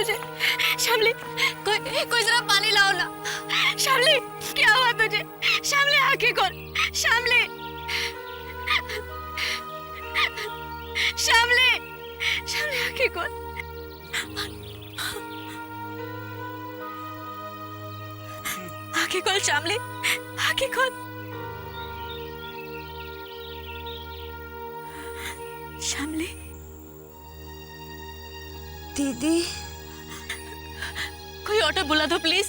तुझे? शामली, कोई जरा पानी लाओ ना। शामली, क्या हुआ तुझे? शामली, आंखें खोल। शामली, शामली, शामली, आंखें खोल। आंखें खोल शामली, आंखें खोल। शामली, दीदी, कोई ऑटो बुला दो प्लीज।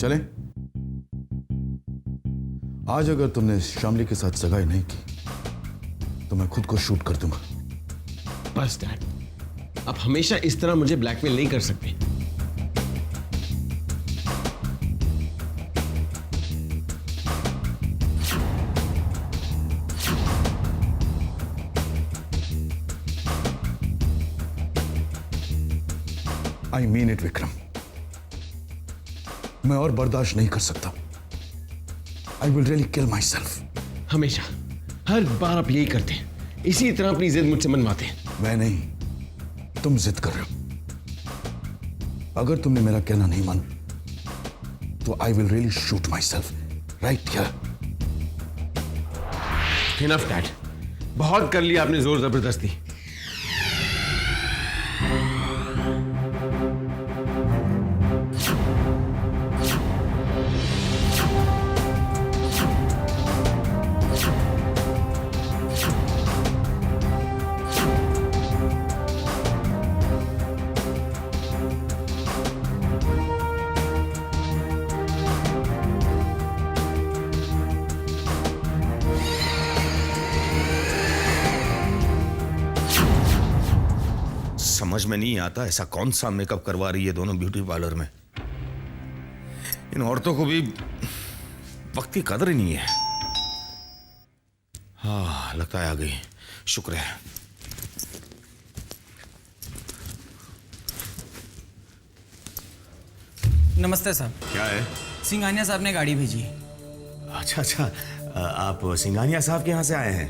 चले। आज अगर तुमने शामली के साथ सगाई नहीं की तो मैं खुद को शूट कर दूंगा। बस डैड, आप हमेशा इस तरह मुझे ब्लैकमेल नहीं कर सकते। आई मीन इट विक्रम, मैं और बर्दाश्त नहीं कर सकता। I will really kill my self. हमेशा, हर बार आप यही करते हैं, इसी तरह अपनी जिद मुझसे मनवाते हैं। मैं नहीं, तुम जिद कर रहे हो। अगर तुमने मेरा कहना नहीं माना तो I will really shoot my self right here. Enough dad, बहुत कर लिया आपने जोर जबरदस्ती। समझ में नहीं आता ऐसा कौन सा मेकअप करवा रही है दोनों ब्यूटी पार्लर में। इन औरतों को भी वक्त की कदर ही नहीं है। हाँ, लगता है आ गई, शुक्र है। नमस्ते साहब। क्या है? सिंघानिया साहब ने गाड़ी भेजी। अच्छा अच्छा, आप सिंघानिया साहब के यहाँ से आए हैं?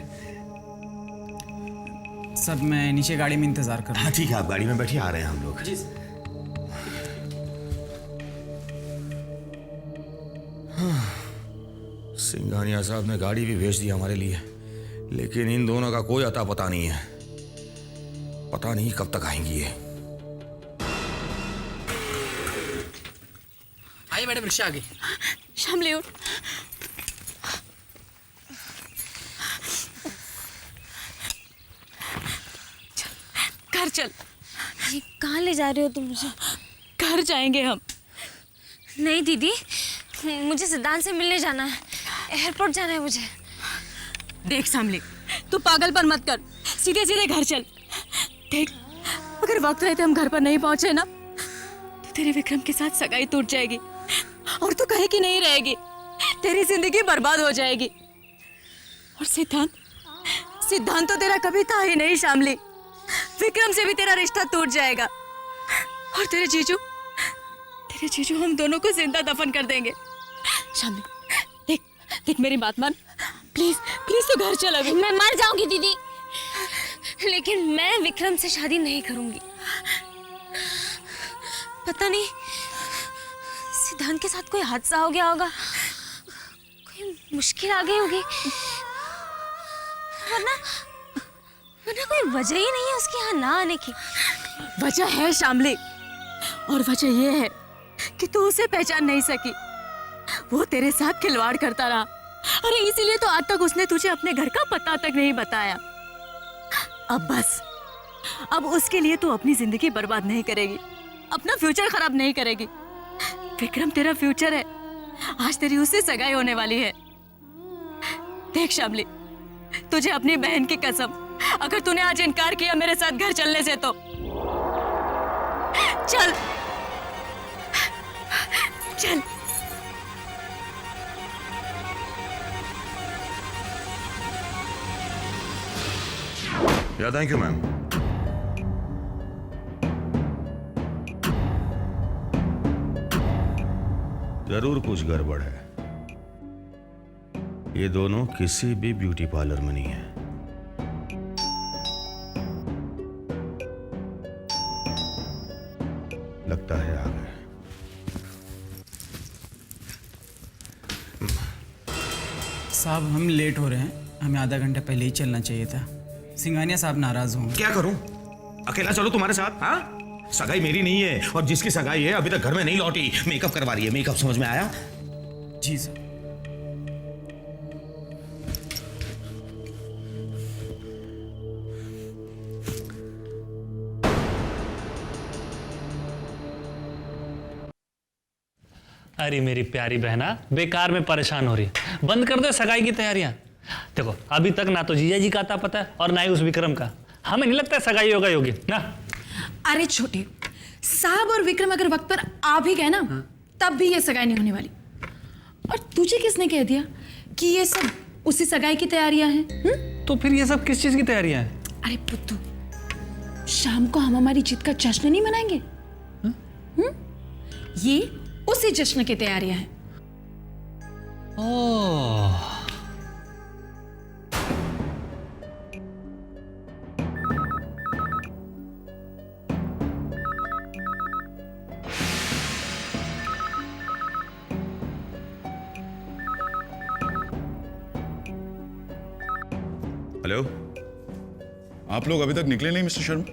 सब मैं नीचे गाड़ी में इंतजार कर रहा हूँ। हाँ ठीक है, आप गाड़ी में बैठिए, आ रहे हैं हम लोग। जी सर। सिंघानिया साहब ने गाड़ी भी भेज दी हमारे लिए, लेकिन इन दोनों का कोई अता पता नहीं है। पता नहीं कब तक आएंगी ये। आइए मैडम, रिक्शा आ गई। शामली उठ। घर चल। ये कहाँ ले जा रहे हो तुम मुझे? घर जाएंगे हम। नहीं दीदी, मुझे सिद्धांत से मिलने जाना है, एयरपोर्ट जाना है मुझे। देख शामली, तू पागलपन मत कर, सीधे सीधे घर चल। देख, अगर वक्त रहते हम घर पर नहीं पहुंचे ना तो तेरे विक्रम के साथ सगाई टूट जाएगी और तू कहीं की नहीं रहेगी। तेरी जिंदगी बर्बाद हो जाएगी। और सिद्धांत तो तेरा कभी था ही नहीं शामली। विक्रम से भी तेरा रिश्ता टूट जाएगा और तेरे जीजू हम दोनों को जिंदा दफन कर देंगे। शामली, देख मेरी बात मान, प्लीज तो घर चल अभी। मैं मर जाऊंगी दीदी, लेकिन मैं विक्रम से शादी नहीं करूंगी। पता नहीं सिद्धांत के साथ कोई हादसा हो गया होगा, कोई मुश्किल आ गई होगी, वरना कोई वजह ही नहीं है उसके यहाँ ना आने की। वजह है शामली, और वजह यह है कि तू उसे पहचान नहीं सकी। वो तेरे साथ खिलवाड़ करता रहा। अरे इसीलिए तो आज तक उसने तुझे अपने घर का पता तक नहीं बताया। अब बस, अब उसके लिए तू अपनी जिंदगी बर्बाद नहीं करेगी, अपना फ्यूचर खराब नहीं करेगी। विक्रम तेरा फ्यूचर है। आज तेरी उससे सगाई होने वाली है। देख शामली, तुझे अपनी बहन की कसम, अगर तूने आज इनकार किया मेरे साथ घर चलने से तो चल चल। या थैंक यू मैम। जरूर कुछ गड़बड़ है। ये दोनों किसी भी ब्यूटी पार्लर में नहीं है। लगता है आ गए। साहब हम लेट हो रहे हैं, हमें आधा घंटा पहले ही चलना चाहिए था। सिंघानिया साहब नाराज होंगे। क्या करूं? अकेला चलो तुम्हारे साथ? हाँ, सगाई मेरी नहीं है, और जिसकी सगाई है अभी तक घर में नहीं लौटी, मेकअप करवा रही है। मेकअप समझ में आया? जी सर। अरे मेरी प्यारी बहना बेकार में परेशान हो रही है, बंद कर दो सगाई की तैयारियां। देखो अभी तक ना तो जीजा जी का आता पता है और ना ही उस विक्रम का। हमें नहीं लगता सगाई होगी ना। अरे छोटे साहब और विक्रम अगर वक्त पर आ भी गए ना तब भी ये सगाई नहीं होने वाली। और तुझे किसने कह दिया कि ये सब उसी सगाई की तैयारियां हैं? तो फिर ये सब किस चीज की तैयारियां हैं? अरे पुत्तू, शाम को हम हमारी जीत का जश्न नहीं मनाएंगे? ये उसी जश्न की तैयारियां हैं। ओह, हेलो, आप लोग अभी तक निकले नहीं मिस्टर शर्मा?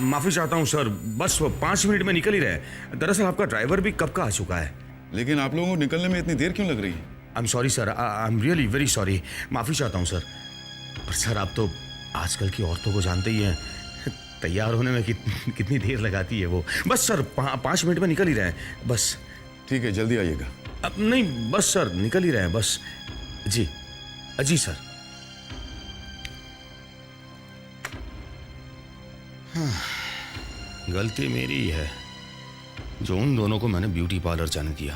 माफी चाहता हूं सर, बस 5 मिनट में निकल ही रहे। दरअसल आपका ड्राइवर भी कब का आ चुका है। लेकिन आप लोगों को निकलने में इतनी देर क्यों लग रही है? I am sorry sir, I am really very sorry. माफी चाहता हूं सर। पर सर आप तो आजकल की औरतों को जानते ही हैं, तैयार होने में कितनी देर लगाती है वो। बस सर 5 मिनट में निकल ही रहे हैं बस। ठीक है, जल्दी आइएगा। अब नहीं, बस सर निकल ही रहे हैं बस। जी जी सर। गलती मेरी ही है जो उन दोनों को मैंने ब्यूटी पार्लर जाने दिया।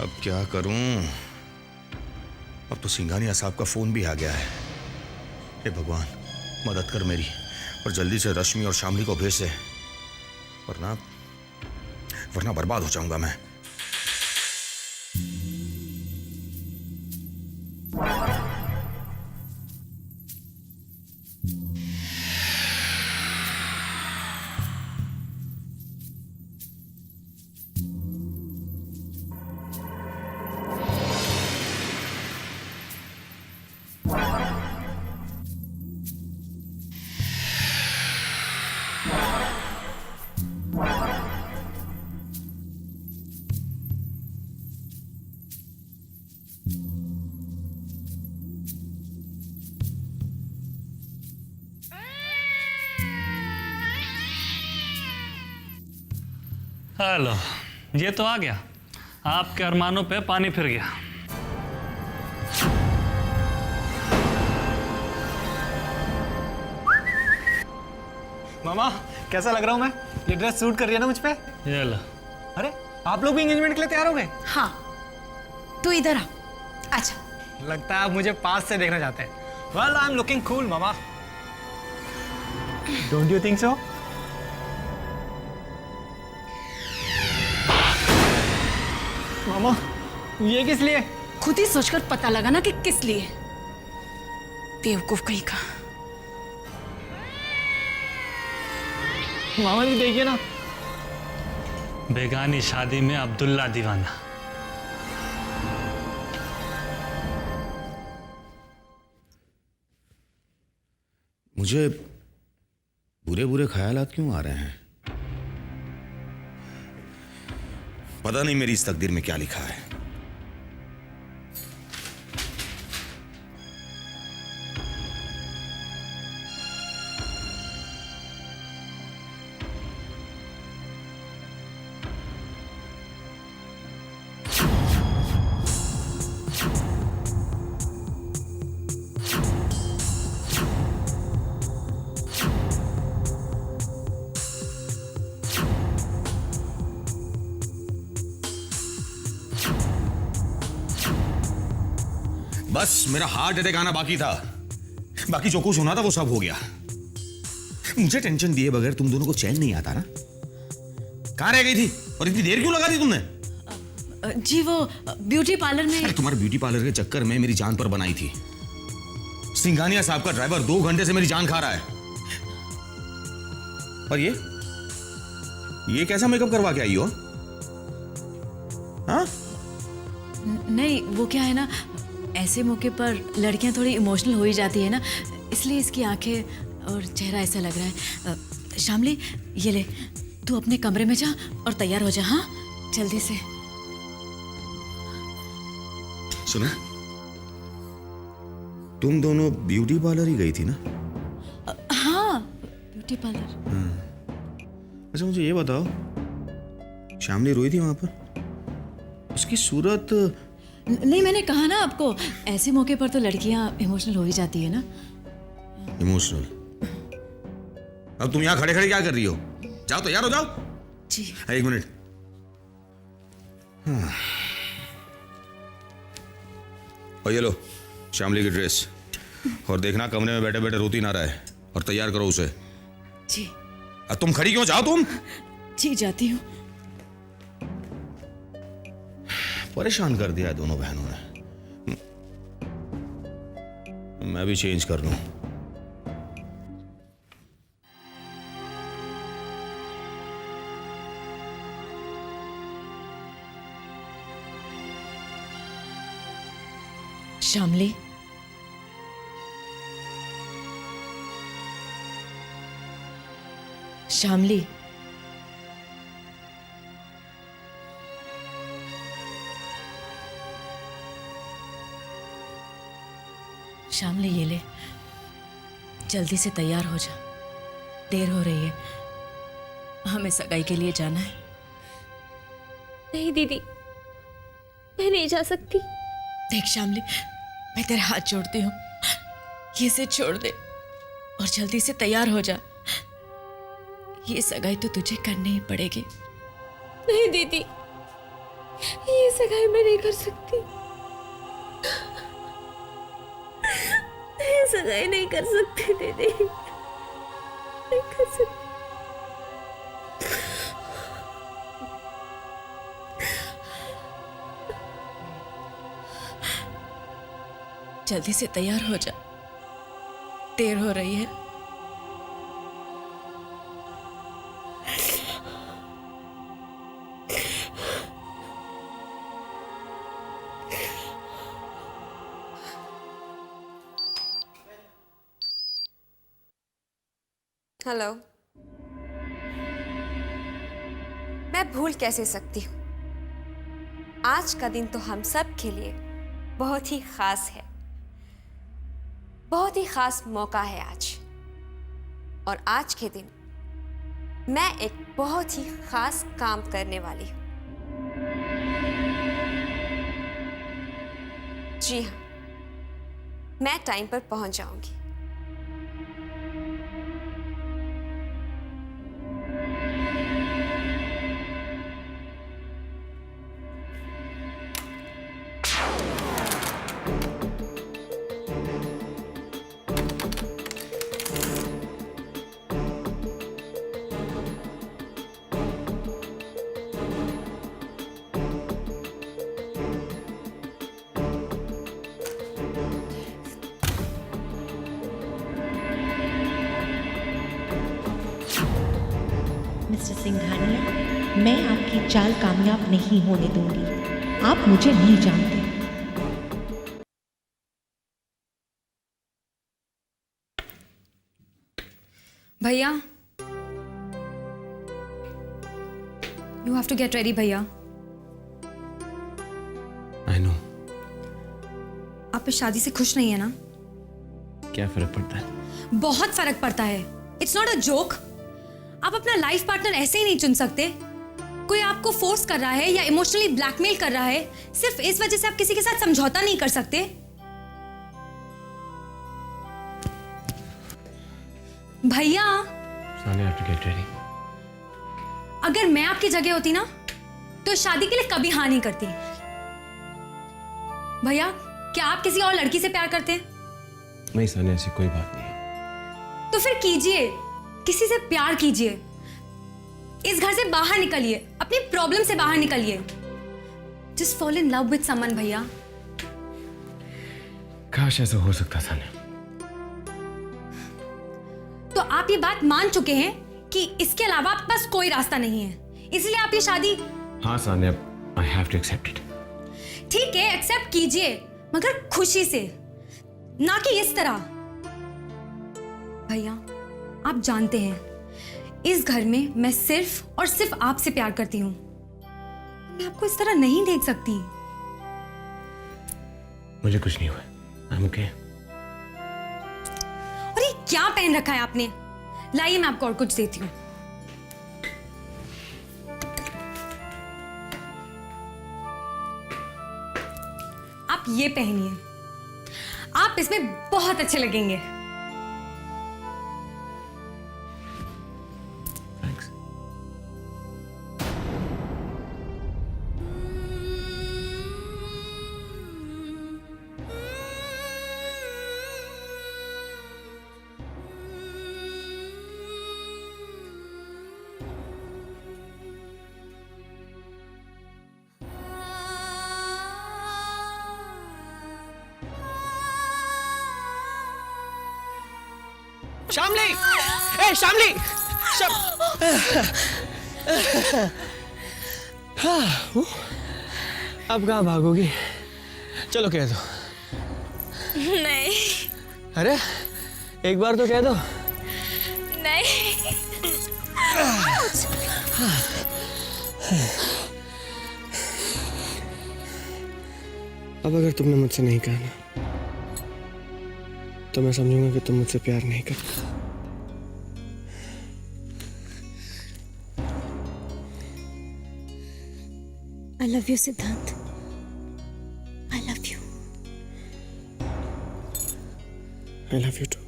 अब क्या करूं? अब तो सिंघानिया साहब का फोन भी आ गया है। हे भगवान, मदद कर मेरी, और जल्दी से रश्मि और शामली को भेज दे, वरना बर्बाद हो जाऊंगा मैं। हेलो, ये तो आ गया। आपके अरमानों पे पानी फिर गया। मामा कैसा लग रहा हूँ मैं? ये ड्रेस सूट कर रही है ना मुझ पे? ये लो। अरे आप लोग भी एंगेजमेंट के लिए तैयार हो गए? हाँ, तू इधर आ। अच्छा, लगता है आप मुझे पास से देखना चाहते हैं। Well I am looking cool मामा, डोंट यू थिंक सो? मामा ये किस लिए? खुद ही सोचकर पता लगाना कि किस लिए। बेवकूफ कहीं का। मामा जी देखिए ना, बेगानी शादी में अब्दुल्ला दीवाना। मुझे बुरे बुरे ख्यालात क्यों आ रहे हैं? पता नहीं मेरी इस तकदीर में क्या लिखा है। बस मेरा हार्ट अटैक आना बाकी था, बाकी जो कुछ होना था वो सब हो गया। मुझे टेंशन दिए बगैर तुम दोनों को चैन नहीं आता ना? कहां रह गई थी और इतनी देर क्यों लगा दी तुमने? जी वो ब्यूटी पार्लर में। अरे तुम्हारे ब्यूटी पार्लर के चक्कर में मेरी जान पर बनाई थी। सिंघानिया साहब का ड्राइवर 2 घंटे से मेरी जान खा रहा है। और ये कैसा मेकअप करवा के आई हो? हाँ? नहीं वो क्या है ना, ऐसे मौके पर लड़कियां थोड़ी इमोशनल हो ही जाती है ना, इसलिए इसकी आंखें और चेहरा ऐसा लग रहा है। शामली ये ले, तू अपने कमरे में जा और तैयार हो जा। हाँ जल्दी से। सुनो, तुम दोनों ब्यूटी पार्लर ही गई थी ना? हाँ ब्यूटी पार्लर। अच्छा मुझे ये बताओ, शामली रोई थी वहां पर? उसकी सूरत नहीं मैंने कहा ना आपको, ऐसे मौके पर तो लड़कियां इमोशनल हो ही जाती है ना। इमोशनल? अब तुम यहाँ खड़े खड़े क्या कर रही हो? जाओ तैयार हो जाओ। जी। 1 मिनट। हाँ। और ये लो शामली की ड्रेस, और देखना कमरे में बैठे बैठे रोती ना रहे, और तैयार करो उसे। जी। अब तुम खड़ी क्यों? जाओ तुम। जी जाती हूँ। परेशान कर दिया है दोनों बहनों ने। मैं भी चेंज कर लूं। शामली शामली शामली ये ले, जल्दी से तैयार हो जा, देर हो रही है, हमें सगाई के लिए जाना है। नहीं दीदी, मैं नहीं जा सकती। देख शामली, मैं तेरे हाथ जोड़ती हूँ, ये से छोड़ दे और जल्दी से तैयार हो जा। ये सगाई तो तुझे करनी ही पड़ेगी। नहीं दीदी, ये सगाई मैं नहीं कर सकती। ये सगाई नहीं कर सकती दीदी, नहीं कर सकती। जल्दी से तैयार हो जा, देर हो रही है। हेलो। मैं भूल कैसे सकती हूँ? आज का दिन तो हम सब के लिए बहुत ही खास है, बहुत ही खास मौका है आज। और आज के दिन मैं एक बहुत ही खास काम करने वाली हूँ। जी हाँ, मैं टाइम पर पहुंच जाऊंगी। मिस्टर सिंघानिया, मैं आपकी चाल कामयाब नहीं होने दूंगी। आप मुझे नहीं जानते। भैया, you have to get ready भैया। I know. आप इस शादी से खुश नहीं है ना? क्या फर्क पड़ता है? बहुत फर्क पड़ता है। It's not a joke. आप अपना लाइफ पार्टनर ऐसे ही नहीं चुन सकते। कोई आपको फोर्स कर रहा है या इमोशनली ब्लैकमेल कर रहा है, सिर्फ इस वजह से आप किसी के साथ समझौता नहीं कर सकते। भैया, Sania, have to get ready. अगर मैं आपकी जगह होती ना तो शादी के लिए कभी हाँ नहीं करती। भैया, क्या आप किसी और लड़की से प्यार करते हैं? नहीं सानिया, ऐसी कोई बात नहीं है। तो फिर कीजिए, किसी से प्यार कीजिए। इस घर से बाहर निकलिए, अपनी प्रॉब्लम से बाहर निकलिए। Just fall in love with someone भैया। काश ऐसा हो सकता सान्या। तो आप ये बात मान चुके हैं कि इसके अलावा आपके पास कोई रास्ता नहीं है, इसलिए आप ये शादी। हाँ Sanya, I have to accept it. ठीक है, एक्सेप्ट कीजिए, मगर खुशी से, ना कि इस तरह। भैया आप जानते हैं इस घर में मैं सिर्फ और सिर्फ आपसे प्यार करती हूं। मैं आपको इस तरह नहीं देख सकती। मुझे कुछ नहीं हुआ, आई एम ओके। और ये क्या पहन रखा है आपने? लाइए मैं आपको और कुछ देती हूँ। आप ये पहनिए, आप इसमें बहुत अच्छे लगेंगे। थैंक्स। शामली, ए शामली, अब कहाँ भागोगी? चलो कह दो। नहीं अरे एक बार तो कह दो। नहीं। अब अगर तुमने मुझसे नहीं कहा ना, तो मैं समझूंगा कि तुम मुझसे प्यार नहीं करते। I love you, सिद्धांत। I love you. I love you too.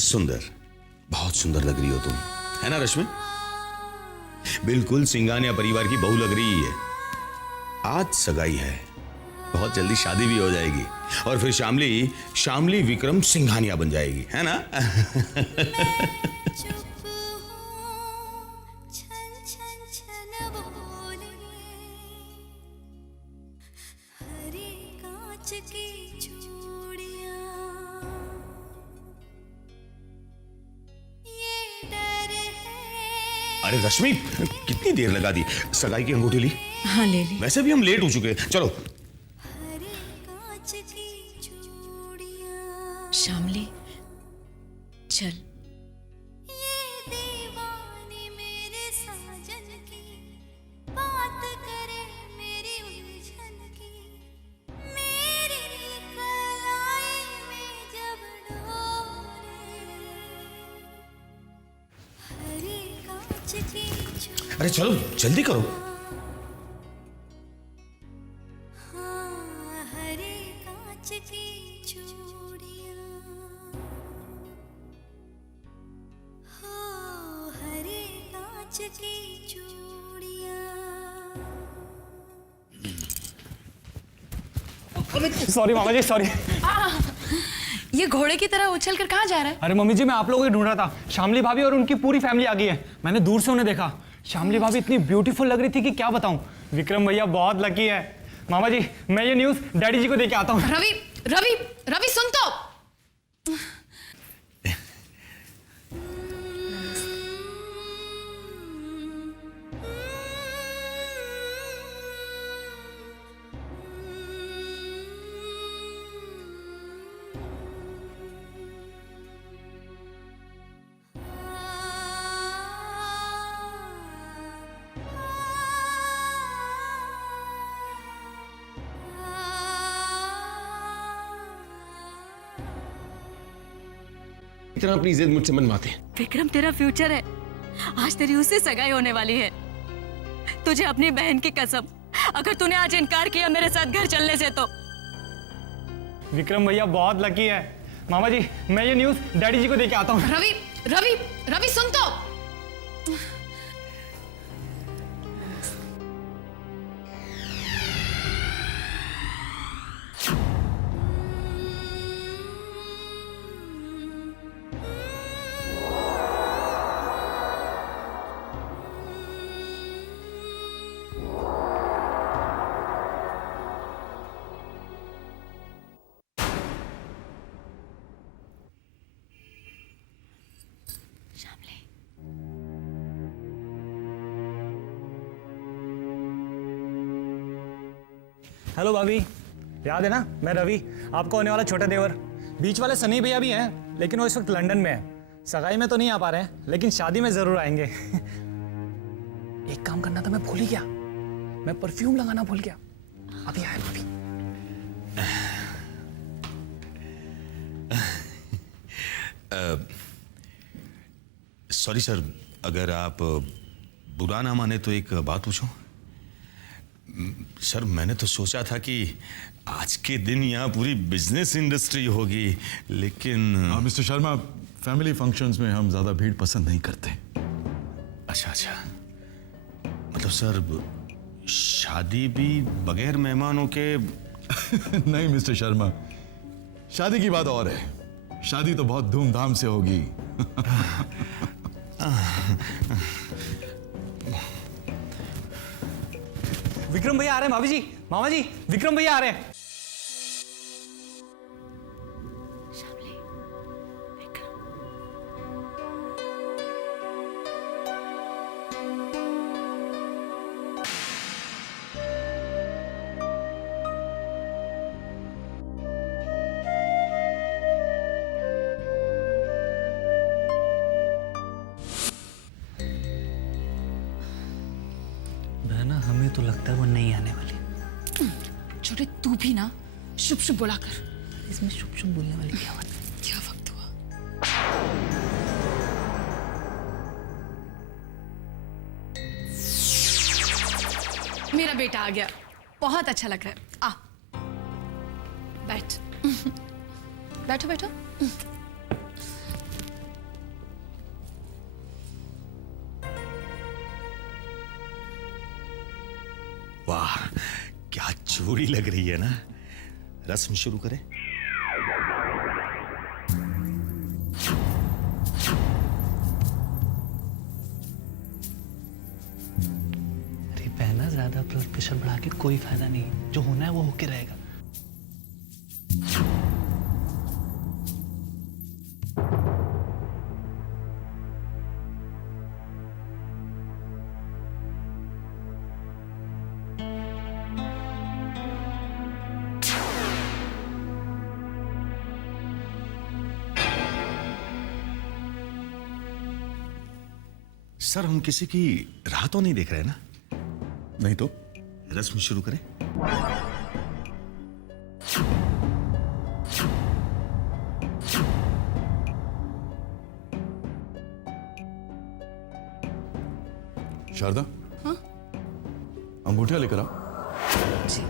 सुंदर, बहुत सुंदर लग रही हो तुम, है ना रश्मि? बिल्कुल सिंघानिया परिवार की बहू लग रही है। आज सगाई है, बहुत जल्दी शादी भी हो जाएगी और फिर शामली विक्रम सिंघानिया बन जाएगी, है ना? अरे रश्मि, कितनी देर लगा दी? सगाई की अंगूठी ली? हाँ ले ली। वैसे भी हम लेट हो चुके हैं, चलो। शामली चल। अरे चलो जल्दी करो। सॉरी मामा जी, सॉरी। ये घोड़े की तरह उछल कर कहाँ जा रहा है? अरे मम्मी जी, मैं आप लोगों को ढूंढ रहा था। शामली भाभी और उनकी पूरी फैमिली आ गई है। मैंने दूर से उन्हें देखा। शामली भाभी इतनी ब्यूटीफुल लग रही थी कि क्या बताऊं। विक्रम भैया बहुत लकी है। मामा जी, मैं ये न्यूज़ डैडी जी को दे के आता हूँ। रवि रवि रवि सुन तो। इतना अपनी जिद मुझसे मनवाते हैं। विक्रम तेरा फ्यूचर है, आज तेरी उससे सगाई होने वाली है। तुझे अपनी बहन की कसम, अगर तूने आज इनकार किया मेरे साथ घर चलने से तो। विक्रम भैया बहुत लकी है। मामा जी, मैं ये न्यूज़ डैडी जी को दे के आता हूँ। रवि रवि रवि सुन तो। हेलो भाभी, याद है ना, मैं रवि, आपका होने वाला छोटा देवर। बीच वाले सनी भैया भी हैं, लेकिन वो इस वक्त लंदन में है। सगाई में तो नहीं आ पा रहे हैं, लेकिन शादी में जरूर आएंगे। एक काम करना था, मैं भूल ही गया, मैं परफ्यूम लगाना भूल गया। अभी आए भाभी। सॉरी सर, अगर आप बुरा ना माने तो एक बात पूछूं? सर, मैंने तो सोचा था कि आज के दिन यहाँ पूरी बिजनेस इंडस्ट्री होगी, लेकिन मिस्टर शर्मा, फैमिली फंक्शंस में हम ज्यादा भीड़ पसंद नहीं करते। अच्छा अच्छा, मतलब सर शादी भी बगैर मेहमानों के? नहीं मिस्टर शर्मा, शादी की बात और है। शादी तो बहुत धूमधाम से होगी। विक्रम भैया आ रहे हैं भाभी जी, मामा जी, विक्रम भैया आ रहे हैं। बहना, हमें तो लगता है वो नहीं आने वाली। छोटे तू भी ना शुभ शुभ बोला कर। इसमें शुभ शुभ बोलने वाली क्या बात है? क्या वक्त हुआ? मेरा बेटा आ गया, बहुत अच्छा लग रहा है। आ बैठ। बैठो बैठो। वाह, क्या जोड़ी लग रही है ना। रस्म शुरू करें? अरे बहना, ज्यादा ब्लड प्रेशर बढ़ा के कोई फायदा नहीं, जो होना है वो होके रहेगा। सर, हम किसी की राह तो नहीं देख रहे ना? नहीं तो रस्म शुरू करें? शारदा, हाँ? अंगूठियां लेकर आओ। जी।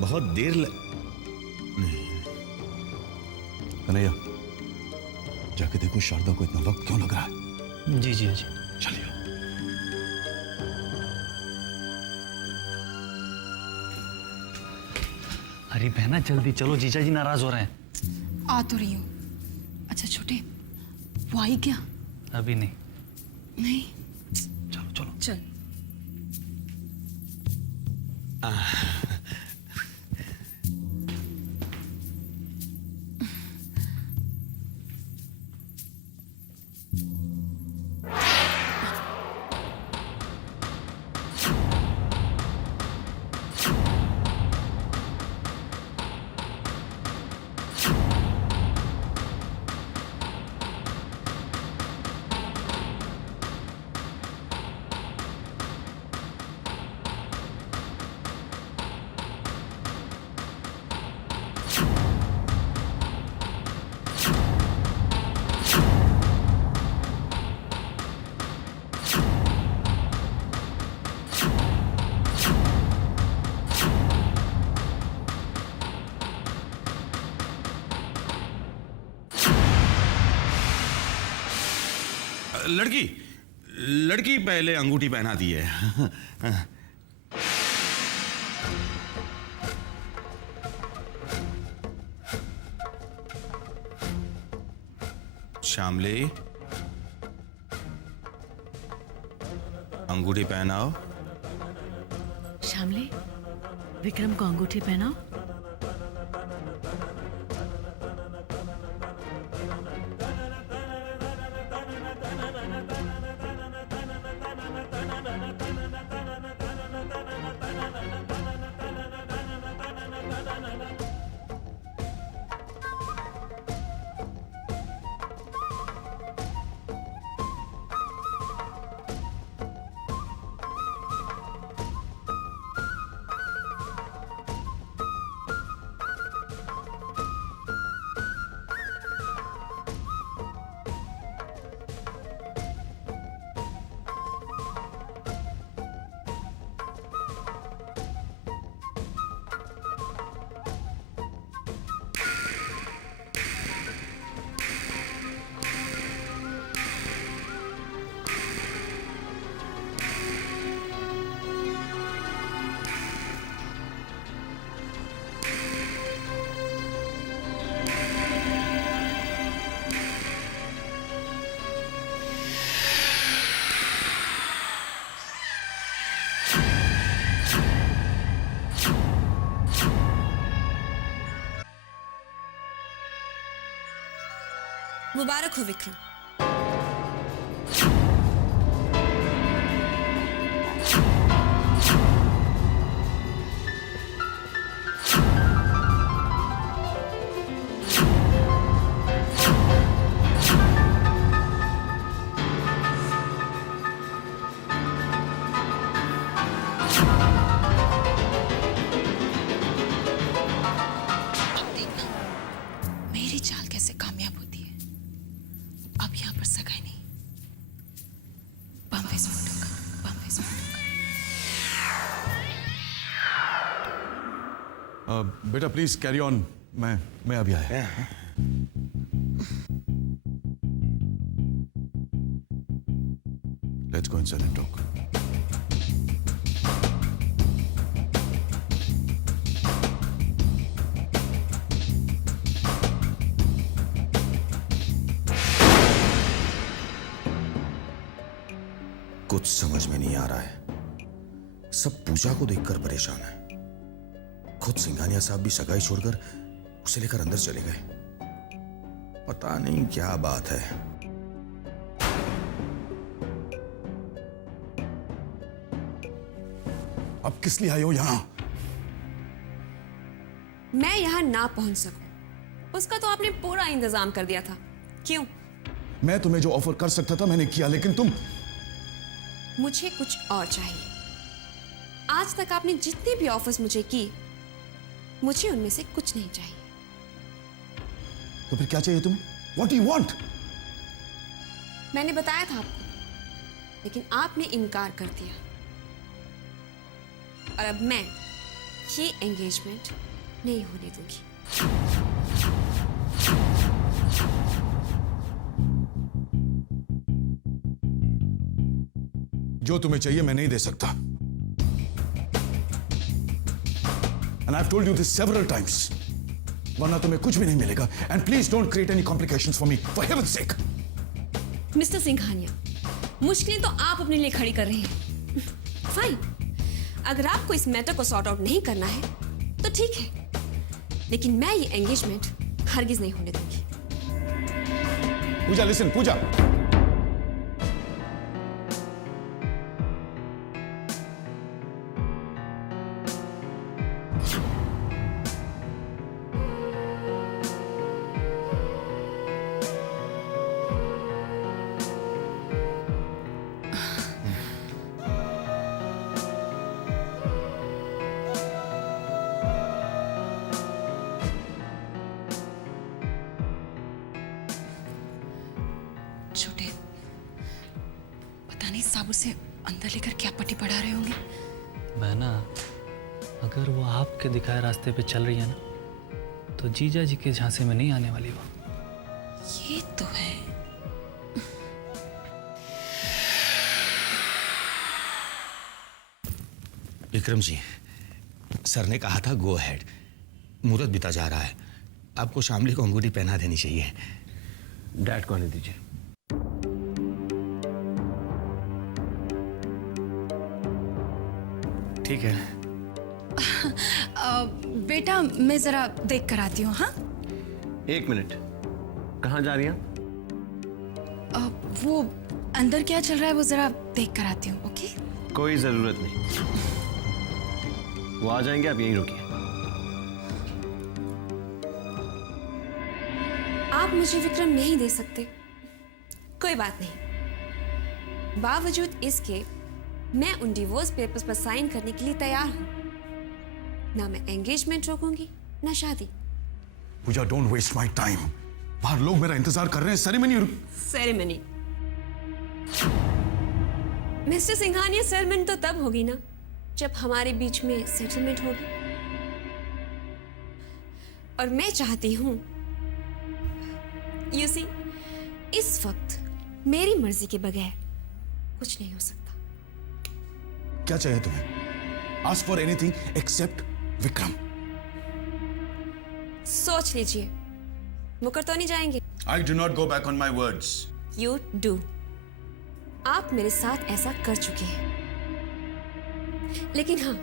बहुत देर कन्हैया, जाके देखो शारदा को इतना वक्त क्यों लग रहा है। जी जी जी। चलिए। अरे बहना, जल्दी चलो, जीजा जी नाराज हो रहे हैं। आ तो रही हूँ। अच्छा छोटे, वो आई क्या? अभी नहीं। नहीं? चलो चलो। चल। लड़की लड़की पहले अंगूठी पहना दी है। श्यामली, अंगूठी पहनाओ। श्यामली, विक्रम को अंगूठी पहनाओ। मुबारक हो विक्रम। अब देखना मेरी चाल कैसे कामयाब होती है। अब यहाँ पर सगाई नहीं, बम विस्फोट होगा, बम विस्फोट होगा। बेटा प्लीज कैरी ऑन, मैं अभी आया। Let's go inside and talk. कुछ समझ में नहीं आ रहा है। सब पूजा को देखकर परेशान है। खुद सिंघानिया साहब भी सगाई छोड़कर उसे लेकर अंदर चले गए। पता नहीं क्या बात है। अब किस लिए आए हो यहां? मैं यहां ना पहुंच सकूं उसका तो आपने पूरा इंतजाम कर दिया था। क्यों? मैं तुम्हें जो ऑफर कर सकता था मैंने किया, लेकिन तुम। मुझे कुछ और चाहिए। आज तक आपने जितने भी ऑफर्स मुझे की, मुझे उनमें से कुछ नहीं चाहिए। तो फिर क्या चाहिए तुम्हें? What do you want? मैंने बताया था आपको, लेकिन आपने इनकार कर दिया। और अब मैं ये एंगेजमेंट नहीं होने दूंगी। जो तुम्हें चाहिए मैं नहीं दे सकता। And I've told you this several times. वरना तुम्हें कुछ भी नहीं मिलेगा। And please don't create any complications for me, for heaven's sake. Mister Singhania, मुश्किलें तो आप अपने लिए खड़ी कर रहे हैं। फाइन, अगर आपको इस मैटर को सॉर्ट आउट नहीं करना है तो ठीक है, लेकिन मैं ये एंगेजमेंट हरगिज नहीं होने दूंगी। पूजा, लिसन, पूजा। छोटे, पता नहीं साबु से अंदर लेकर क्या पट्टी पढ़ा रहे होंगे। बहना, अगर वो आपके दिखाए रास्ते पे चल रही है ना, तो जीजा जी के झांसे में नहीं आने वाली वो। ये तो है। विक्रम जी, सर ने कहा था गो अहेड। मुहूर्त बीता जा रहा है, आपको शामली को अंगूठी पहना देनी चाहिए। डैड को आने दीजिए। ठीक है। बेटा मैं जरा देख कर आती हूँ। हाँ 1 मिनट, कहाँ जा रही हैं? वो अंदर क्या चल रहा है वो जरा देख कर आती हूँ। ओके कोई जरूरत नहीं, वो आ जाएंगे, आप यहीं रुकिए। आप मुझे विक्रम नहीं दे सकते, कोई बात नहीं। बावजूद इसके मैं उन डिवोर्स पेपर्स पर साइन करने के लिए तैयार हूं। ना मैं एंगेजमेंट रोकूंगी ना शादी। पूजा, डोंट वेस्ट माय टाइम। बाहर लोग मेरा इंतजार कर रहे हैं। सेरेमनी मिस्टर सिंघानिया, सेरेमनी तो तब होगी ना जब हमारे बीच में सेटलमेंट होगी। और मैं चाहती हूं, यू सी, इस वक्त मेरी मर्जी के बगैर कुछ नहीं हो सकता। क्या चाहिए तुम्हें? Ask for anything accept Vikram. सोच लीजिए, मुकर तो नहीं जाएंगे? I do not go back on my words. You do. आप मेरे साथ ऐसा कर चुके हैं। लेकिन हाँ,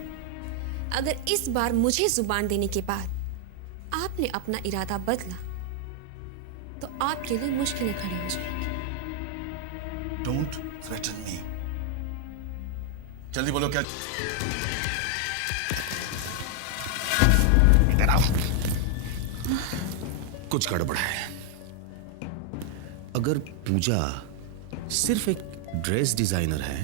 अगर इस बार मुझे जुबान देने के बाद आपने अपना इरादा बदला तो आपके लिए मुश्किलें खड़ी हो जाएंगी। डोंट थ्रेटन मी। जल्दी बोलो क्या। इधर आओ। कुछ गड़बड़ है। अगर पूजा सिर्फ एक ड्रेस डिजाइनर है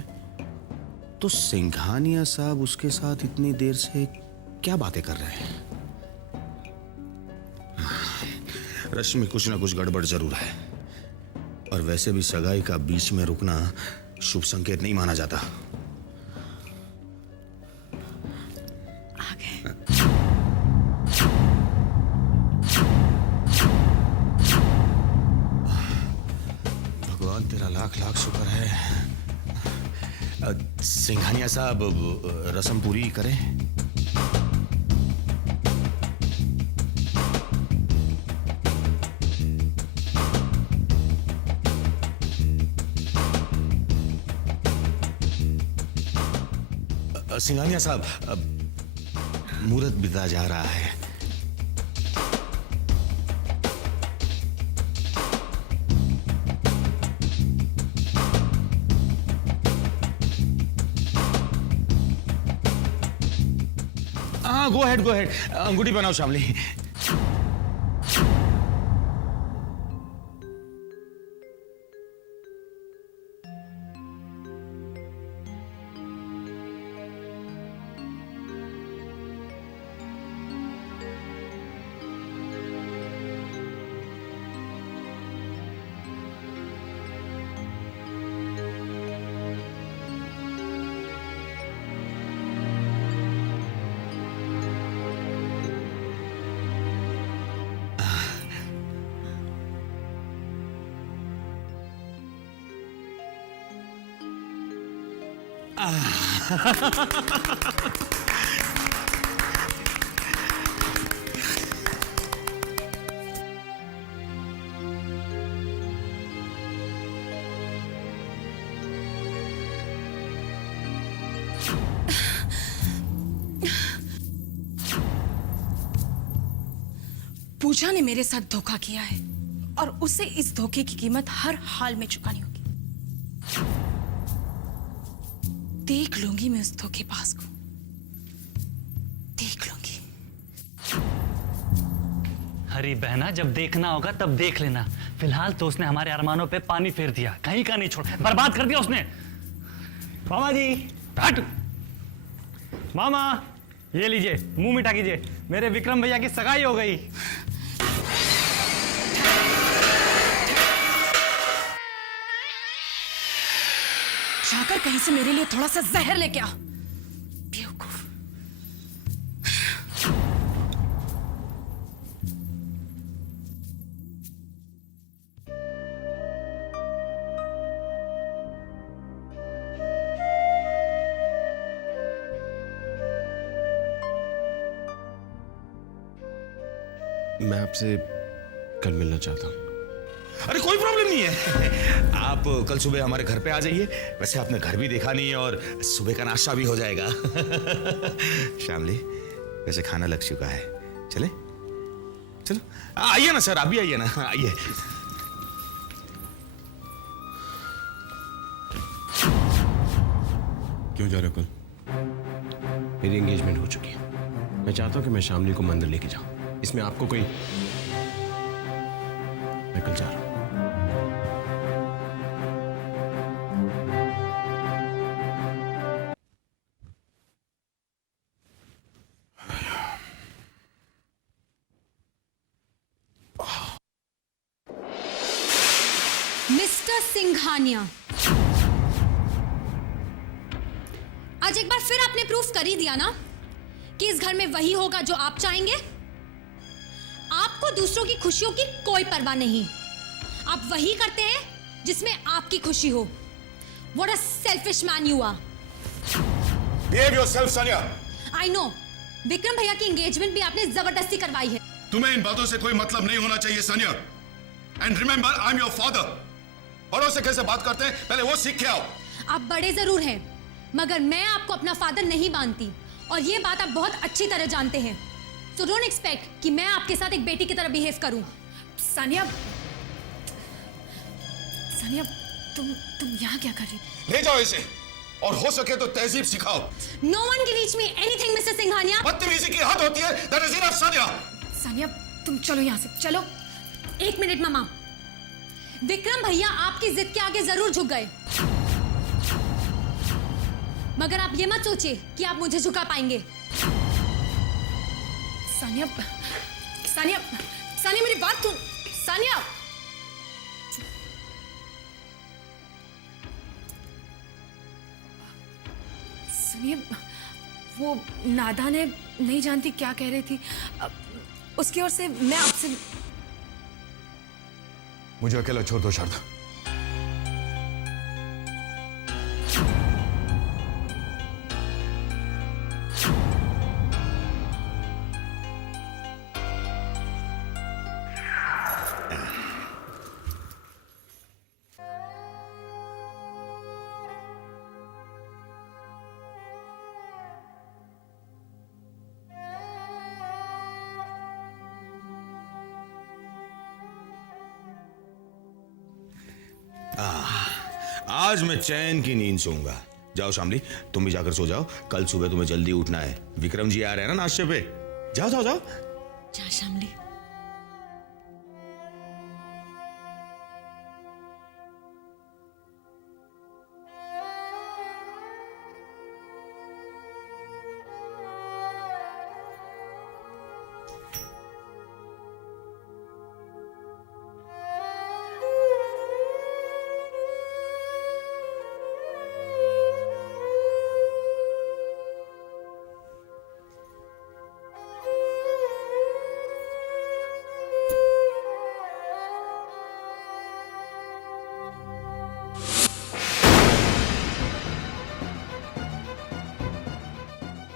तो सिंघानिया साहब उसके साथ इतनी देर से क्या बातें कर रहे हैं? रश्मि, कुछ ना कुछ गड़बड़ जरूर है। और वैसे भी सगाई का बीच में रुकना शुभ संकेत नहीं माना जाता। आ गए। भगवान तेरा लाख लाख शुक्र है। सिंघानिया साहब, रस्म पूरी करें। सिंघानिया साहब, मुहूर्त बीता जा रहा है। हाँ, गो अहेड, गो अहेड। अंगूठी बनाओ शामली। पूजा ने मेरे साथ धोखा किया है और उसे इस धोखे की कीमत हर हाल में चुकानी होगी। देख लूंगी मैं उस धोखेबाज को, देख लूंगी। हरी बहना, जब देखना होगा तब देख लेना। फिलहाल तो उसने हमारे अरमानों पे पानी फेर दिया, कहीं का नहीं छोड़, बर्बाद कर दिया उसने। मामा जी, हट। मामा ये लीजिए, मुंह मीठा कीजिए, मेरे विक्रम भैया की सगाई हो गई। जाकर कहीं से मेरे लिए थोड़ा सा जहर लेके आ, बेवकूफ। मैं आपसे कल मिलना चाहता हूँ। अरे कोई प्रॉब्लम नहीं है, आप कल सुबह हमारे घर पे आ जाइए। वैसे आपने घर भी देखा नहीं है और सुबह का नाश्ता भी हो जाएगा। शामली, वैसे खाना लग चुका है, चले? चलो आइए ना सर, आप भी आइए ना, आइए। क्यों जा रहे हो कल? मेरी एंगेजमेंट हो चुकी है। मैं चाहता हूं कि मैं शामली को मंदिर लेके जाऊं। इसमें आपको कोई... मैं कल जा रहा हूं। मिस्टर सिंघानिया, आज एक बार फिर आपने प्रूफ कर ही दिया ना कि इस घर में वही होगा जो आप चाहेंगे। आपको दूसरों की खुशियों की कोई परवाह नहीं। आप वही करते हैं जिसमें आपकी खुशी हो। What a selfish man you are. Behave yourself, Sanya. I know. Vikram भैया की एंगेजमेंट भी आपने जबरदस्ती करवाई है। तुम्हें इन बातों से कोई मतलब नहीं होना चाहिए, Sania. And remember, I am your father. बड़ों से कैसे बात करते हैं पहले वो सीख के आओ। आप बड़े जरूर हैं, मगर मैं आपको अपना फादर नहीं मानती, और ये बात आप बहुत अच्छी तरह जानते हैं। सो डोंट एक्सपेक्ट कि मैं आपके साथ एक बेटी की तरह बिहेव करूं। सानिया, सानिया, तुम यहाँ क्या कर रही? ले जाओ इसे, और हो सके तो तहजीब सिखाओ। No one can teach me anything, Mr. Singhania. बदतमीजी की हद होती है। That is enough, Sania. Sania, तुम चलो यहाँ से, चलो। एक मिनट मामा, विक्रम भैया आपकी जिद के आगे जरूर झुक गए, मगर आप ये मत सोचिए कि आप मुझे झुका पाएंगे। सानिया, सानिया, सानिया मेरी बात सुन। सानिया, सुनिए, वो नादान है, नहीं जानती क्या कह रही थी। उसकी ओर से मैं आपसे... मुझे अकेला छोड़ दो शारदा। आज मैं चैन की नींद सोऊंगा। जाओ शामली, तुम भी जाकर सो जाओ। कल सुबह तुम्हें जल्दी उठना है। विक्रम जी आ रहे हैं ना नाश्ते पे। जाओ जाओ जाओ। जा शामली।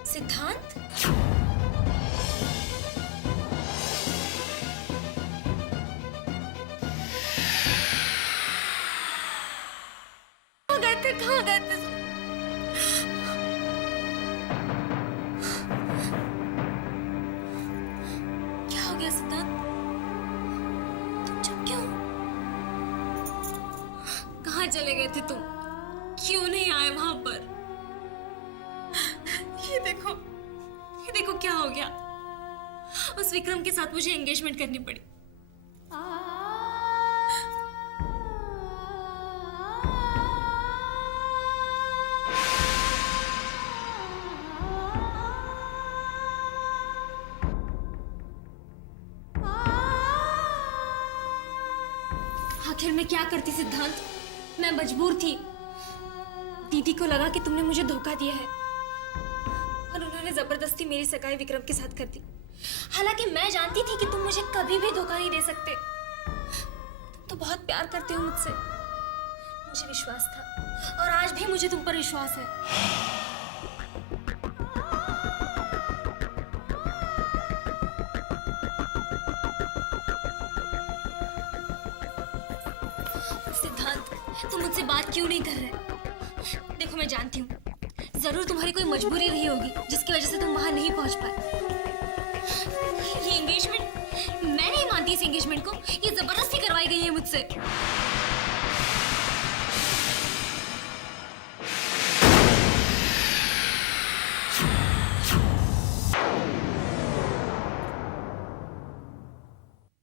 सिद्धांत, कहाँ गए थे? क्या हो गया सिद्धांत? तुम चुप क्यों? कहाँ चले गए थे तुम? क्यों नहीं आए वहां पर? ये देखो क्या हो गया। उस विक्रम के साथ मुझे एंगेजमेंट करनी पड़ी। आखिर मैं क्या करती सिद्धांत? मैं मजबूर थी। दीदी को लगा कि तुमने मुझे धोखा दिया है और उन्होंने जबरदस्ती मेरी सगाई विक्रम के साथ कर दी। हालांकि मैं जानती थी कि तुम मुझे कभी भी धोखा नहीं दे सकते। तुम तो बहुत प्यार करते हो मुझसे, मुझे विश्वास था और आज भी मुझे तुम पर विश्वास है। सिद्धांत, तुम मुझसे बात क्यों नहीं कर रहे? देखो मैं जानती हूँ जरूर तुम्हारी कोई मजबूरी रही होगी जिसकी वजह से तुम वहां नहीं पहुंच पाए। ये एंगेजमेंट मैं नहीं मानती, इस एंगेजमेंट को ये जबरदस्ती करवाई गई है मुझसे।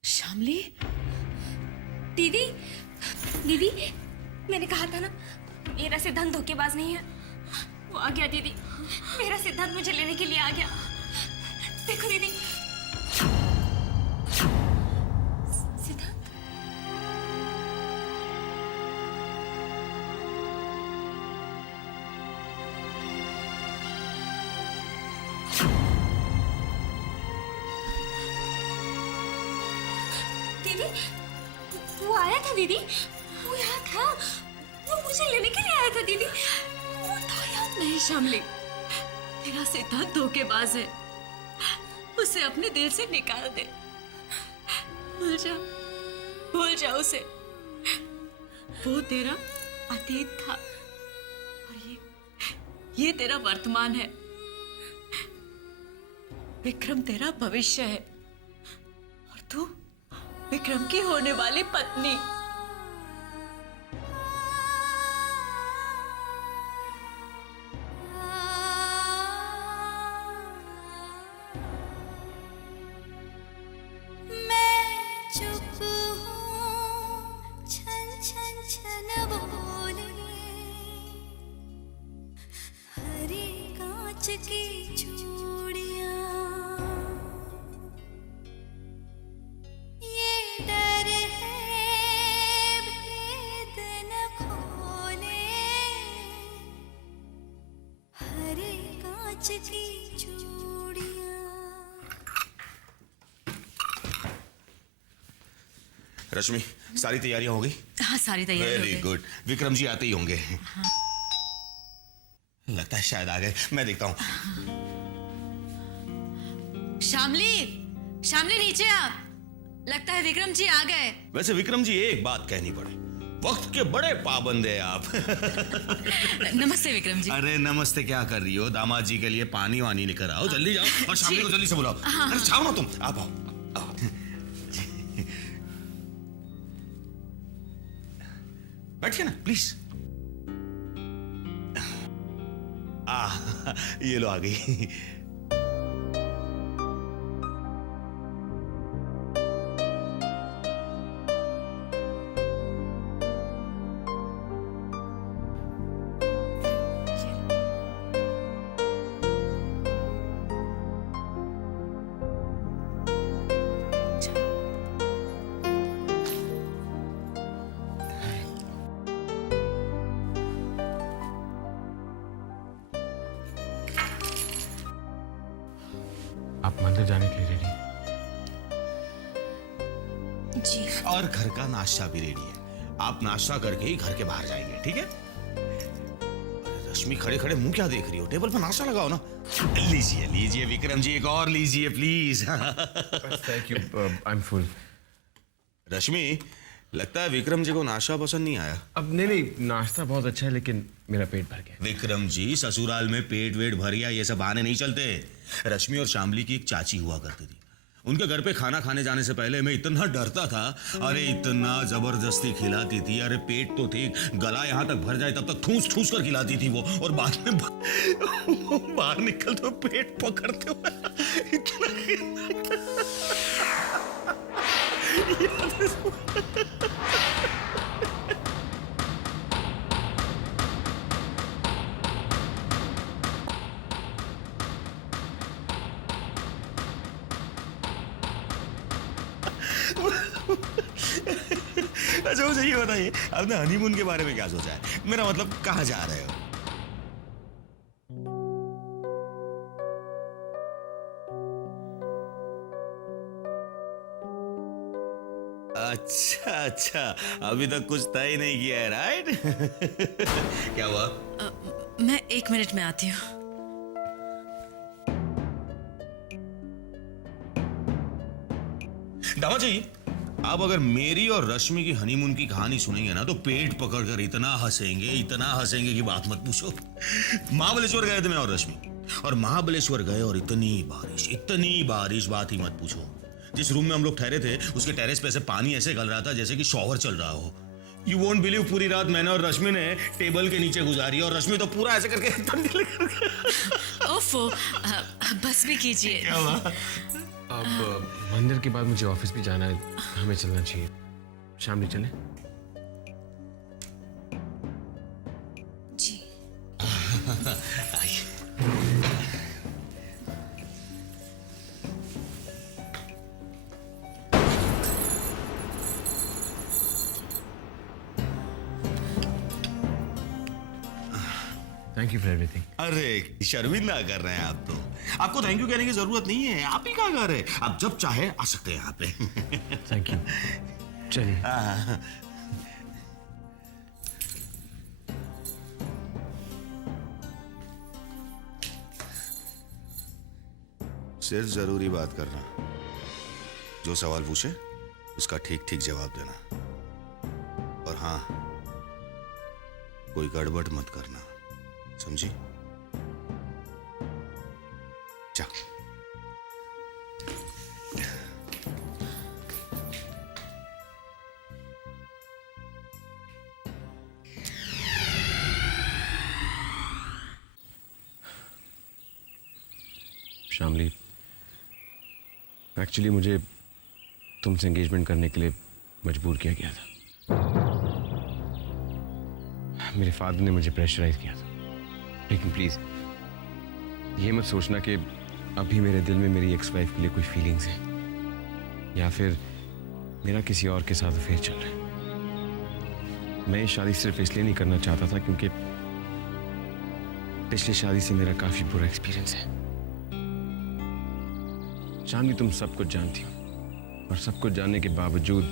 श्यामली, दीदी, दीदी, मैंने कहा था ना मेरा सिद्धांत धोखेबाज नहीं है। वो आ गया दीदी, मेरा सिद्धांत मुझे लेने के लिए आ गया। देखो दीदी, सिद्धांत। दीदी, वो आया था दीदी, वो यहाँ था, वो मुझे लेने के लिए आया था दीदी, वो तो यहाँ। नहीं श्यामली, तेरा सिद्धांत धोखेबाज है, उसे अपने दिल से निकाल दे। भूल जा उसे। वो तेरा अतीत था और ये तेरा वर्तमान है। विक्रम तेरा भविष्य है और तू विक्रम की होने वाली पत्नी। रश्मि, सारी तैयारियां हो गई? हाँ, सारी तैयारी हो वेरी गई। गुड। विक्रम जी आते ही होंगे। लगता है शायद आ गए, मैं देखता हूँ। श्यामली, श्यामली नीचे आ। लगता है विक्रम जी आ गए। वैसे विक्रम जी, एक बात कहनी पड़े, वक्त के बड़े पाबंद है आप। नमस्ते विक्रम जी। अरे नमस्ते क्या कर रही हो? दामाद जी के लिए पानी वानी लेकर आओ, जल्दी जाओ, और शामली को जल्दी से बुलाओ। अरे जाओ ना तुम, आप आओ। बैठिए ना प्लीज। ये लो आ गई। आप मंदिर जाने के लिए रेडी? जी। और घर का नाश्ता भी रेडी है। आप नाश्ता करके ही घर के बाहर जाएंगे, ठीक है? अरे रश्मि, खड़े खड़े मुंह क्या देख रही हो? टेबल पर नाश्ता लगाओ ना। लीजिए लीजिए विक्रम जी, एक और लीजिए please. Thank you, I am full. Rashmi, लगता है विक्रम जी को नाश्ता पसंद नहीं आया। अब नहीं, नाश्ता बहुत अच्छा है लेकिन मेरा पेट भर गया। विक्रम जी, ससुराल में पेट वेट भर गया ये सब बहाने नहीं चलते। रश्मि और शामली की एक चाची हुआ करती थी। उनके घर पे खाना खाने जाने से पहले मैं इतना डरता था। अरे इतना जबरदस्ती खिलाती थी। अरे पेट तो ठीक, गला यहाँ तक भर जाए तब तक ठूस ठूस कर खिलाती थी वो, और बाद में बाहर निकल तो पेट पकड़ते हुए इतना अच्छा मुझे ये बताइए, आपने हनीमून के बारे में क्या सोचा है? मेरा मतलब कहाँ जा रहे हो? अच्छा अच्छा, अभी तक कुछ तय नहीं किया है, राइट? क्या हुआ? मैं 1 मिनट में आती हूँ। दामाद जी, आप अगर मेरी और रश्मि की हनीमून की कहानी सुनेंगे ना तो पेट पकड़कर इतना हंसेंगे कि बात मत पूछो। महाबलेश्वर गए थे मैं और रश्मि, और महाबलेश्वर गए और इतनी बारिश बात ही मत पूछो। जिस रूम में हम लोग ठहरे थे उसके टेरेस पे से पानी ऐसे गल रहा था जैसे कि शॉवर चल रहा हो। यू वोंट बिलीव, पूरी रात मैंने और रश्मि ने टेबल के नीचे गुजारी, और रश्मि तो पूरा ऐसे करके ओफो, बस भी कीजिए। क्या हुआ? अब मंदिर के बाद मुझे ऑफिस भी जाना है, हमें चलना चाहिए। शामली चले? जी। Thank you for everything. अरे शर्मिंदा कर रहे हैं आप तो। आपको थैंक यू कहने की जरूरत नहीं है, आप ही कहाँ घर है, आप जब चाहे आ सकते हैं यहाँ पे। Thank you. चलिए। सिर्फ जरूरी बात करना, जो सवाल पूछे उसका ठीक ठीक जवाब देना, और हाँ कोई गड़बड़ मत करना, समझी? जा। शामली, एक्चुअली मुझे तुमसे एंगेजमेंट करने के लिए मजबूर किया गया था। मेरे फादर ने मुझे प्रेशराइज किया था, लेकिन प्लीज ये मत सोचना कि अभी मेरे दिल में मेरी एक्स वाइफ के लिए कोई फीलिंग्स हैं या फिर मेरा किसी और के साथ अफेयर चल रहा है। मैं ये शादी सिर्फ इसलिए नहीं करना चाहता था क्योंकि पिछली शादी से मेरा काफी बुरा एक्सपीरियंस है। शामली, तुम सब कुछ जानती हो, और सब कुछ जानने के बावजूद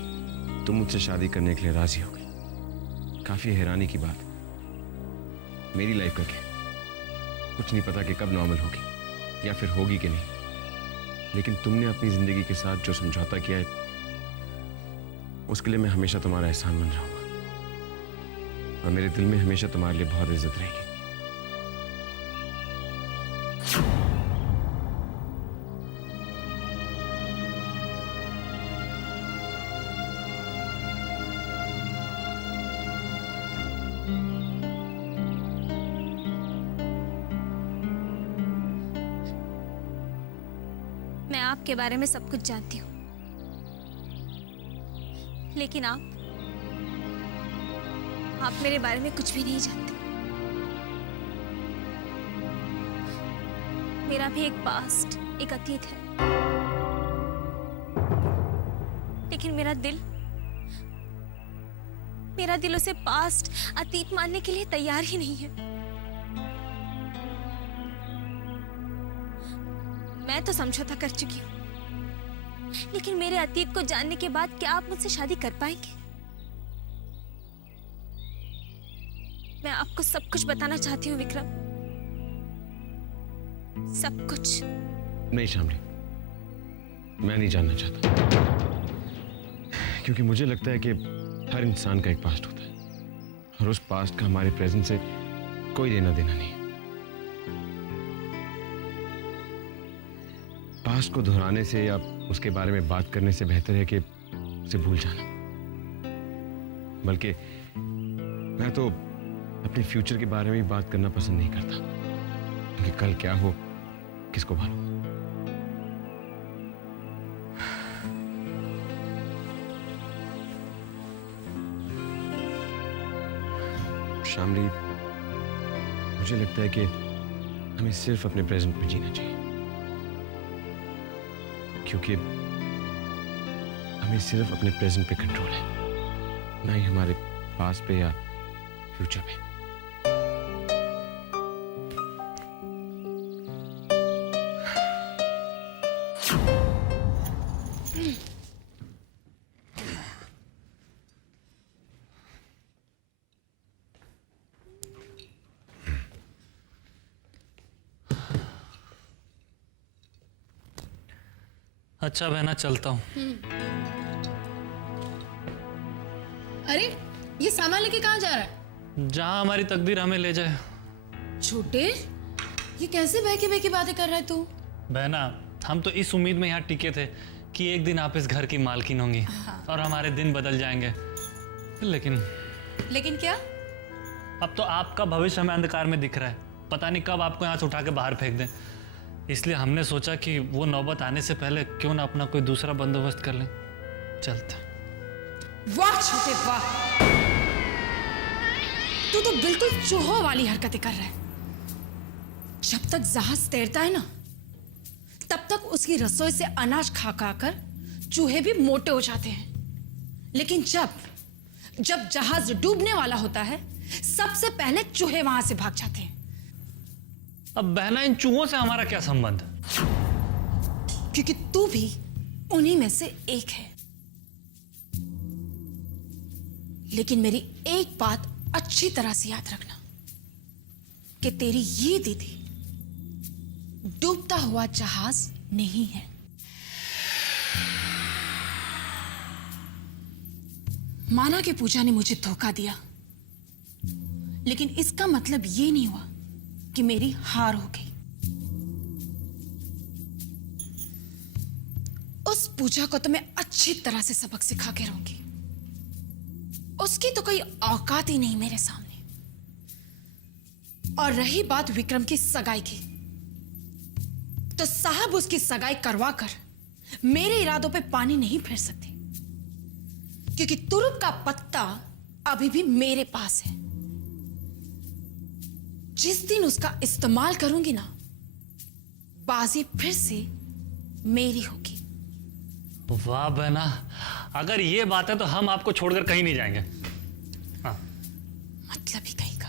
तुम मुझसे शादी करने के लिए राजी हो गई। काफी हैरानी की बात। मेरी लाइफ का क्या, कुछ नहीं पता कि कब नॉर्मल होगी या फिर होगी कि नहीं, लेकिन तुमने अपनी जिंदगी के साथ जो समझौता किया है उसके लिए मैं हमेशा तुम्हारा एहसान बन रहूंगा, और मेरे दिल में हमेशा तुम्हारे लिए बहुत इज्जत रहेगी। मैं आपके बारे में सब कुछ जानती हूँ, लेकिन आप मेरे बारे में कुछ भी नहीं जानते। मेरा भी एक पास्ट, एक अतीत है, लेकिन मेरा दिल उसे पास्ट, अतीत मानने के लिए तैयार ही नहीं है। मैं तो समझौता कर चुकी हूँ, लेकिन मेरे अतीत को जानने के बाद क्या आप मुझसे शादी कर पाएंगे? मैं आपको सब कुछ बताना चाहती हूँ विक्रम, सब कुछ। नहीं शामली, मैं नहीं जानना चाहता, क्योंकि मुझे लगता है कि हर इंसान का एक पास्ट होता है, और उस पास्ट का हमारे प्रेजेंट से कोई लेना देना नहीं है। पास्ट को दोहराने से या उसके बारे में बात करने से बेहतर है कि उसे भूल जाना। बल्कि मैं तो अपने फ्यूचर के बारे में भी बात करना पसंद नहीं करता, क्योंकि कल क्या हो किसको मालूम। शामली, मुझे लगता है कि हमें सिर्फ अपने प्रेजेंट में जीना चाहिए, क्योंकि हमें सिर्फ अपने प्रेजेंट पे कंट्रोल है, ना ही हमारे पास्ट पे या फ्यूचर पे। अच्छा बहना, चलता हूँ। अरे ये सामान लेके कहाँ जा रहा है? जहां हमारी तकदीर हमें ले जाए। छोटे, ये कैसे बहके बहके बातें कर रहा है तू? बहना, हम तो इस उम्मीद में यहाँ टिके थे कि एक दिन आप इस घर की मालकिन होंगी और हमारे दिन बदल जाएंगे। लेकिन क्या? अब तो आपका भविष्य हमें अंधकार में दिख रहा है। पता नहीं कब आपको यहाँ से उठा के बाहर फेंक दें। इसलिए हमने सोचा कि वो नौबत आने से पहले क्यों ना अपना कोई दूसरा बंदोबस्त कर लें। चलते। वाह छोटे वाह, तू तो बिल्कुल चूहों वाली हरकतें कर रहा है। जब तक जहाज तैरता है ना, तब तक उसकी रसोई से अनाज खा खा कर चूहे भी मोटे हो जाते हैं। लेकिन जब जहाज डूबने वाला होता है, सबसे पहले चूहे वहां से भाग जाते हैं। अब बहना, इन चूहों से हमारा क्या संबंध? क्योंकि तू भी उन्हीं में से एक है। लेकिन मेरी एक बात अच्छी तरह से याद रखना कि तेरी ये दीदी डूबता हुआ जहाज नहीं है। माना कि पूजा ने मुझे धोखा दिया, लेकिन इसका मतलब ये नहीं हुआ कि मेरी हार हो गई। उस पूजा को तो मैं अच्छी तरह से सबक सिखा के रहूंगी। उसकी तो कोई औकात ही नहीं मेरे सामने। और रही बात विक्रम की सगाई की, तो साहब उसकी सगाई करवा कर मेरे इरादों पे पानी नहीं फेर सकते, क्योंकि तुरुप का पत्ता अभी भी मेरे पास है। जिस दिन उसका इस्तेमाल करूंगी ना, बाजी फिर से मेरी होगी। वाह बहना, अगर ये बात है तो हम आपको छोड़कर कहीं नहीं जाएंगे। हाँ। मतलब ही कहीं का।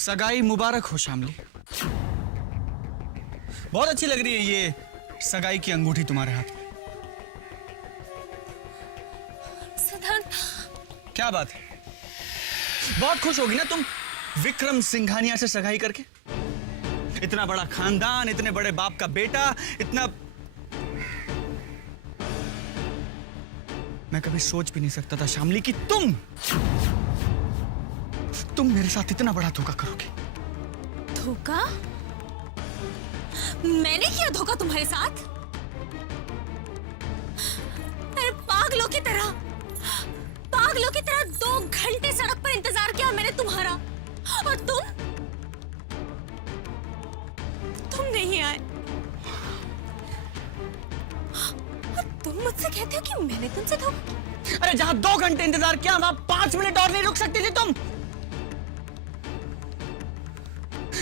सगाई मुबारक हो शामली। बहुत अच्छी लग रही है ये सगाई की अंगूठी तुम्हारे हाथ में। सिद्धांत, क्या बात है? बहुत खुश होगी ना तुम विक्रम सिंघानिया से सगाई करके? इतना बड़ा खानदान, इतने बड़े बाप का बेटा, इतना मैं कभी सोच भी नहीं सकता था शामली कि तुम मेरे साथ इतना बड़ा धोखा करोगे। धोखा? मैंने किया धोखा तुम्हारे साथ? अरे पागलों की तरह 2 घंटे सड़क पर इंतजार किया मैंने तुम्हारा, और तुम नहीं आए। और तुम मुझसे कहते हो कि मैंने तुमसे धोखा? अरे जहां 2 घंटे इंतजार किया, वहां 5 मिनट और नहीं रुक सकती थी तुम?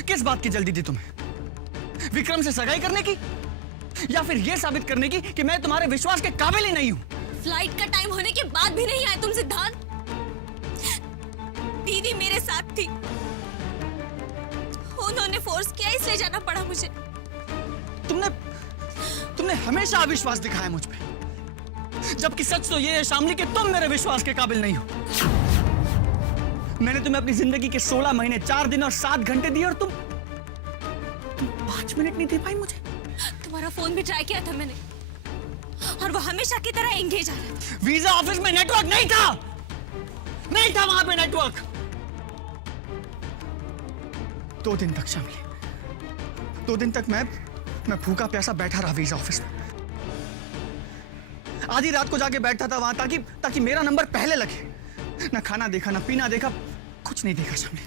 किस बात की जल्दी थी तुम्हें? विक्रम से सगाई करने की, या फिर यह साबित करने की कि मैं तुम्हारे विश्वास के काबिल ही नहीं हूं? फ्लाइट का टाइम होने के बाद भी नहीं आए तुम सिद्धांत। दीदी मेरे साथ थी, उन्होंने फोर्स किया इसलिए जाना पड़ा मुझे। तुमने हमेशा अविश्वास दिखाया मुझ पे, जबकि सच तो ये है शामली कि तुम मेरे विश्वास के काबिल नहीं हो। मैंने तुम्हें अपनी जिंदगी के 16 महीने 4 दिन और 7 घंटे दिए, और तुम 5 मिनट नहीं दे पाई मुझे? तुम्हारा फोन भी ट्राई किया था मैंने, और वो हमेशा की तरह एंगेज आ रहा था। वीजा ऑफिस में नेटवर्क नहीं था, नहीं था वहां पे नेटवर्क। 2 दिन तक शामिल, 2 दिन तक मैं भूखा प्यासा बैठा रहा वीजा ऑफिस में। आधी रात को जाके बैठता था वहां ताकि मेरा नंबर पहले लगे। ना खाना देखा, ना पीना देखा, कुछ नहीं देखा शामिल।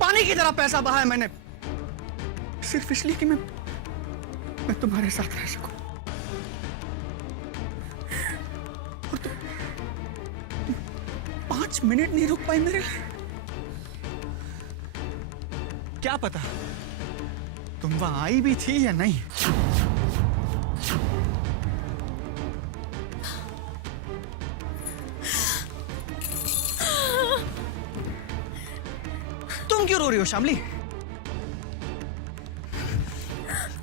पानी की तरह पैसा बहाया मैंने, सिर्फ इसलिए कि मैं तुम्हारे साथ रह सकूं। और तुम 5 मिनट नहीं रुक पाई मेरे लिए। क्या पता तुम वहां आई भी थी या नहीं। तुम क्यों रो रही हो शामली?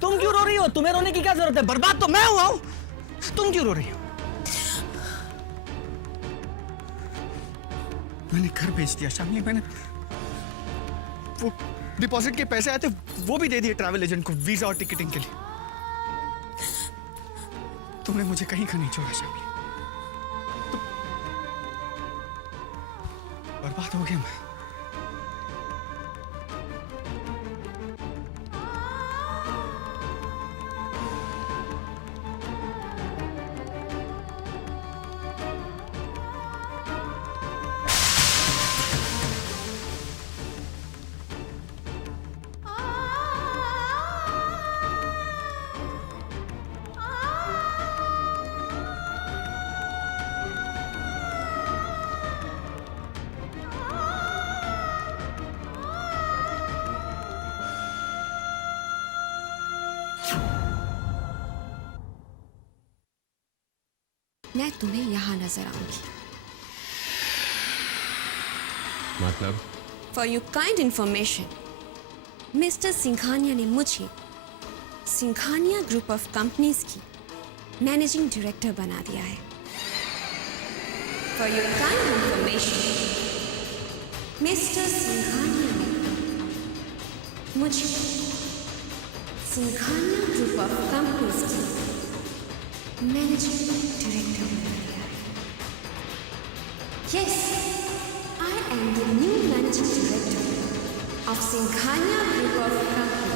तुम क्यों रो रही हो? तुम्हें रोने की क्या जरूरत है? बर्बाद तो मैं हुआ हूं, तुम क्यों रो रही हो? मैंने घर बेच दिया शामली, मैंने वो डिपॉजिट के पैसे आए थे वो भी दे दिए ट्रैवल एजेंट को वीजा और टिकटिंग के लिए। तुमने मुझे कहीं का नहीं छोड़ा शामली, बर्बाद हो गया मैं। मैं तुम्हें यहां नजर आऊंगी। मतलब? For your kind information, mister Singhania ने मुझे सिंघानिया ग्रुप ऑफ कंपनीज की मैनेजिंग डायरेक्टर बना दिया है। For your kind information, mister Singhania ने मुझे सिंघानिया ग्रुप ऑफ कंपनीज की मैनेजिंग डायरेक्टर बना दिया है। Yes, I am the new managing director of Singhania Group of Companies.